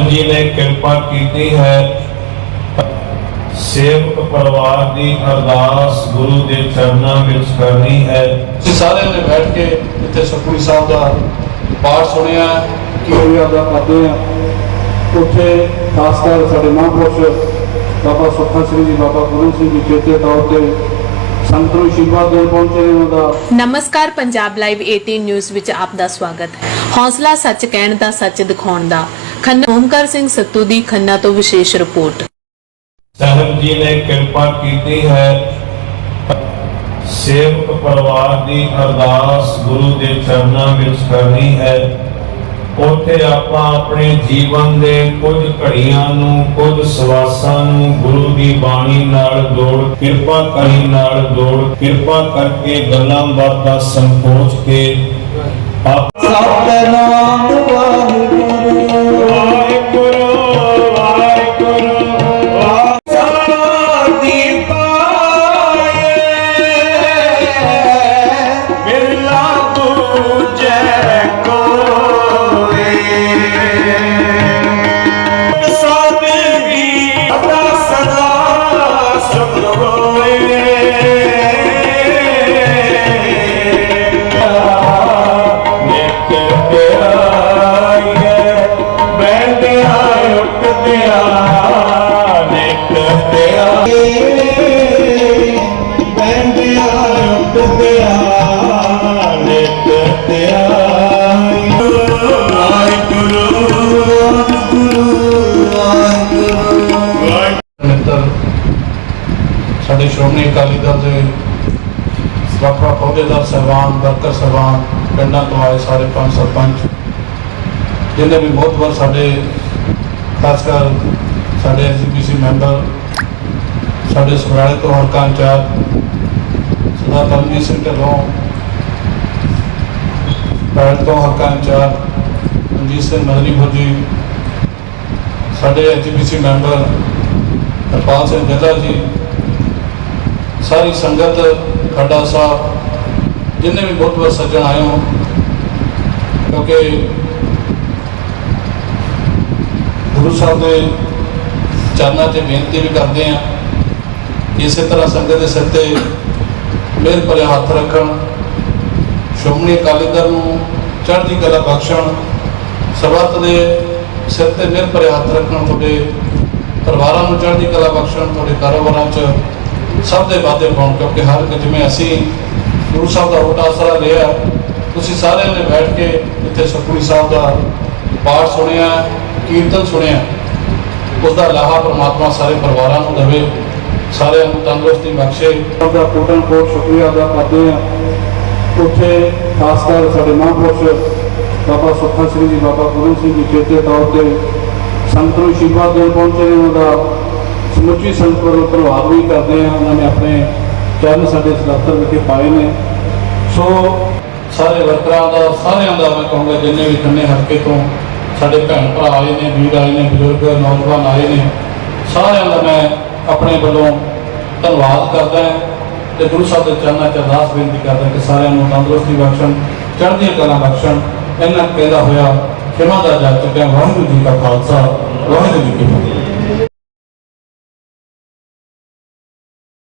ਸਾਹਿਬ ਜੀ ਨੇ ਕਿਰਪਾ ਕੀਤੀ ਹੈ। ਸੇਵਕ ਪਰਿਵਾਰ ਦੀ ਅਰਦਾਸ ਗੁਰੂ ਦੇ ਚਰਨਾਂ ਵਿੱਚ ਕਰਨੀ ਹੈ। ਅਸੀਂ ਸਾਰਿਆਂ ਨੇ ਬੈਠ ਕੇ ਇੱਥੇ ਸੁਖਮਨੀ ਸਾਹਿਬ ਦਾ ਪਾਠ ਸੁਣਿਆ ਕੀ ਦਾ ਕਰਦੇ ਆ ਉੱਥੇ ਖਾਸ ਕਰ ਸਾਡੇ ਮਹਾਂਪੁਰਸ਼ ਬਾਬਾ ਸੁੱਖਾ ਸਿੰਘ ਜੀ, ਬਾਬਾ ਗੁਰੂ ਸਿੰਘ ਜੀ, ਚੇਤੇ ਤੌਰ ਤੇ ਸੰਤ ਪਹੁੰਚੇ ਨਮਸਕਾਰ ਪੰਜਾਬ ਲਾਈਵ 18 ਨਿਊਜ਼ ਵਿੱਚ ਆਪ ਦਾ ਸਵਾਗਤ। ਹੈ ਹੌਸਲਾ ਸੱਚ ਕਹਿਣ ਦਾ ਸੱਚ ਦਿਖਾਉਣ ਦਾ। ਖੰਨਾ ਓਮਕਾਰ ਸਿੰਘ ਸੱਤੂ ਦੀ ਖੰਨਾ ਤੋਂ ਵਿਸ਼ੇਸ਼ ਰਿਪੋਰਟ। ਸਾਹਿਬ ਜੀ ਨੇ ਕਿਰਪਾ ਕੀਤੀ ਹੈ। ਸੇਵਕ ਪਰਿਵਾਰ ਦੀ ਅਰਦਾਸ ਗੁਰੂ ਦੇ ਚਰਨਾਂ ਵਿੱਚ ਕਰਨੀ ਹੈ। ਉੱਥੇ ਆਪਾਂ ਆਪਣੇ ਜੀਵਨ ਦੇ ਕੁਝ ਘੜੀਆਂ ਨੂੰ, ਕੁਝ ਸਵਾਸਾਂ ਨੂੰ ਗੁਰੂ ਦੀ ਬਾਣੀ ਨਾਲ ਜੋੜ, ਕਿਰਪਾ ਕਰੀ ਨਾਲ ਜੋੜ, ਕਿਰਪਾ ਕਰਕੇ ਗੱਲਾਂ ਬਾਤਾਂ ਸੰਕੋਚ ਕੇ ਆਪ ਸਤਨਾਮ ਸਾਡੇ ਸ਼੍ਰੋਮਣੀ ਅਕਾਲੀ ਦਲ ਦੇ ਵੱਖ ਵੱਖ ਅਹੁਦੇਦਾਰ ਸਹਿਬਾਨ, ਵਰਕਰ ਸਹਿਬਾਨ, ਪਿੰਡਾਂ ਤੋਂ ਆਏ ਸਾਰੇ ਪੰਜ ਸਰਪੰਚ ਜਿਹਨੇ ਵੀ ਬਹੁਤ ਵਾਰ ਸਾਡੇ ਖਾਸ ਕਰ ਸਾਡੇ ਐਸਜੀਪੀਸੀ ਮੈਂਬਰ ਸਾਡੇ ਸਮਰਾਲੇ ਤੋਂ ਹਲਕਾ ਇੰਚਾਰਜ ਸਰਦਾਰ ਪਰਮਜੀਤ ਸਿੰਘ ਢਿੱਲੋਂ ਪੈਰ ਤੋਂ ਹਲਕਾ ਇੰਚਾਰਜ ਰਣਜੀਤ ਸਿੰਘ ਮਦਨੀ ਫੌਜੀ ਸਾਡੇ ਐਸਜੀਪੀਸੀ ਮੈਂਬਰ ਹਰਪਾਲ ਸਿੰਘ ਜੱਲਾ ਜੀ, ਸਾਰੀ ਸੰਗਤ ਖੱਡਾ ਸਾਹਿਬ, ਜਿੰਨੇ ਵੀ ਬਹੁਤ ਬਹੁਤ ਸੱਜਣ ਆਏ ਹੋ, ਕਿਉਂਕਿ ਗੁਰੂ ਸਾਹਿਬ ਦੇ ਚਰਨਾਂ 'ਚ ਬੇਨਤੀ ਵੀ ਕਰਦੇ ਆ ਇਸੇ ਤਰ੍ਹਾਂ ਸੰਗਤ ਦੇ ਸਿਰ ਤੇ ਮਿਹਰ ਭਰੇ ਹੱਥ ਰੱਖਣ, ਸ਼੍ਰੋਮਣੀ ਅਕਾਲੀ ਦਲ ਨੂੰ ਚੜ੍ਹਦੀ ਕਲਾ ਬਖਸ਼ਣ, ਸਰਬੱਤ ਦੇ ਸਿਰ ਤੇ ਮਿਹਰ ਭਰੇ ਹੱਥ ਰੱਖਣ, ਤੁਹਾਡੇ ਪਰਿਵਾਰਾਂ ਨੂੰ ਚੜ੍ਹਦੀ ਕਲਾ ਬਖਸ਼ਣ, ਤੁਹਾਡੇ ਕਾਰੋਬਾਰਾਂ 'ਚ ਸਭ ਦੇ ਵਾਅਦੇ ਪਾਉਣ, ਕਿਉਂਕਿ ਹਰ ਇੱਕ ਜਿਵੇਂ ਅਸੀਂ ਗੁਰੂ ਸਾਹਿਬ ਦਾ ਓਟ ਆਸਰਾ ਲਿਆ ਤੁਸੀਂ ਸਾਰਿਆਂ ਨੇ ਬੈਠ ਕੇ ਇੱਥੇ ਸੁਖਮਨੀ ਸਾਹਿਬ ਦਾ ਪਾਠ ਸੁਣਿਆ ਕੀਰਤਨ ਸੁਣਿਆ ਉਸ ਦਾ ਲਾਹਾ ਪ੍ਰਮਾਤਮਾ ਸਾਰੇ ਪਰਿਵਾਰਾਂ ਨੂੰ ਦੇਵੇ। ਸਾਰਿਆਂ ਨੂੰ ਤੰਦਰੁਸਤੀ ਬਖਸ਼ੇ। ਉਹਦਾ ਕੋਟਨ ਕੋਟ ਸ਼ੁਕਰੀਆ ਅਦਾ ਕਰਦੇ ਆ ਉੱਥੇ ਖਾਸ ਕਰ ਸਾਡੇ ਮਹਾਂਪੁਰਸ਼ ਬਾਬਾ ਸੁੱਖਾ ਸਿੰਘ ਜੀ, ਬਾਬਾ ਗੁਰੂ ਸਿੰਘ ਜੀ, ਚੇਤੇ ਤੌਰ ਤੇ ਸੰਤ ਨੂੰ ਆਸ਼ੀਰਵਾਦ ਦੇਣ ਪਹੁੰਚੇ ਨੇ, ਉਹਨਾਂ ਦਾ ਸਮੁੱਚੀ ਸੰਗਤ ਵੱਲੋਂ ਧੰਨਵਾਦ ਵੀ ਕਰਦੇ ਆ ਉਹਨਾਂ ਨੇ ਆਪਣੇ ਚਰਨ ਸਾਡੇ ਇਸ ਵਿਖੇ ਪਾਏ ਨੇ। ਸੋ ਸਾਰੇ ਵਰਕਰਾਂ ਦਾ, ਸਾਰਿਆਂ ਦਾ ਮੈਂ ਕਹੂੰਗਾ, ਜਿੰਨੇ ਵੀ ਖੰਨੇ ਹਲਕੇ ਤੋਂ ਸਾਡੇ ਭੈਣ ਭਰਾ ਆਏ ਨੇ, ਵੀਰ ਆਏ ਨੇ, ਬਜ਼ੁਰਗ, ਨੌਜਵਾਨ ਆਏ ਨੇ, ਸਾਰਿਆਂ ਦਾ ਮੈਂ ਆਪਣੇ ਵੱਲੋਂ ਧੰਨਵਾਦ ਕਰਦਾ ਹੈ ਤੇ ਗੁਰੂ ਸਾਹਿਬ ਦੇ ਚਰਨਾਂ 'ਚ ਅਰਦਾਸ ਬੇਨਤੀ ਕਰਦਾ ਕਿ ਸਾਰਿਆਂ ਨੂੰ ਤੰਦਰੁਸਤੀ ਬਖਸ਼ਣ, ਚੜ੍ਹਦੀਆਂ ਕਲਾ ਬਖਸ਼ਣ ਇਹਨਾਂ ਕਹਿੰਦਾ ਹੋਇਆ ਖਿਮਾ ਦਾ ਜਾ ਚੁੱਕਿਆ। ਵਾਹਿਗੁਰੂ ਜੀ ਕਾ ਖਾਲਸਾ, ਵਾਹਿਗੁਰੂ ਜੀ ਕੀ ਫਤਿਹ।